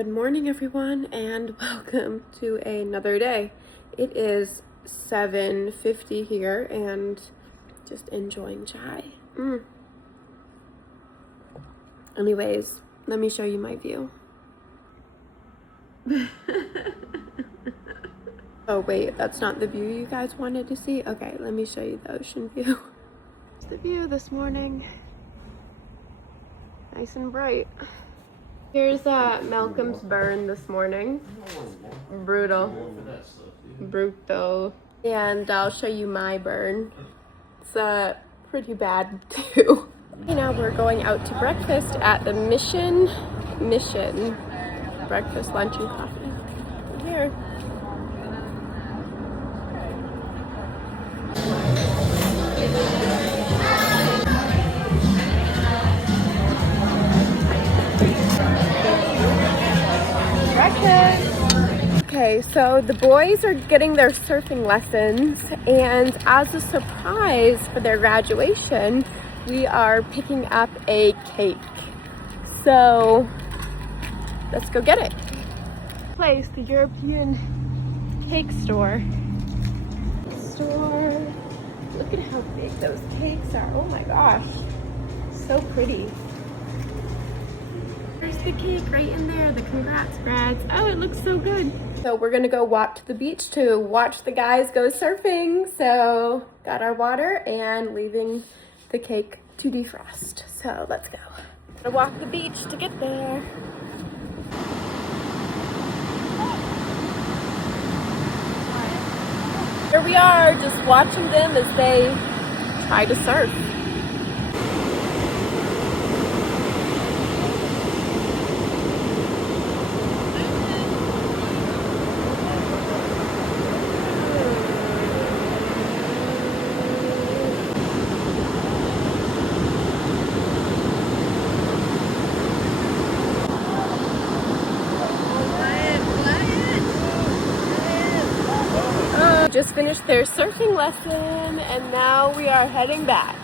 Good morning, everyone, and welcome to another day. It is 7:50 here and just enjoying chai. Anyways, let me show you my view. Oh wait, that's not the view you guys wanted to see? Okay, let me show you the ocean view. It's the view this morning. Nice and bright. Here's Malcolm's burn this morning. Brutal. And I'll show you my burn. It's pretty bad too. Now we're going out to breakfast at the Mission. Breakfast, lunch, and coffee. Here. Okay, so the boys are getting their surfing lessons, and as a surprise for their graduation, we are picking up a cake. So let's go get it. The European cake store. Look at how big those cakes are. Oh my gosh, so pretty. There's the cake right in there, the congrats grads. Oh, it looks so good. So we're gonna go walk to the beach to watch the guys go surfing. So got our water and leaving the cake to defrost. So let's go. Gotta walk the beach to get there. Here we are, just watching them as they try to surf. Just finished their surfing lesson and now we are heading back.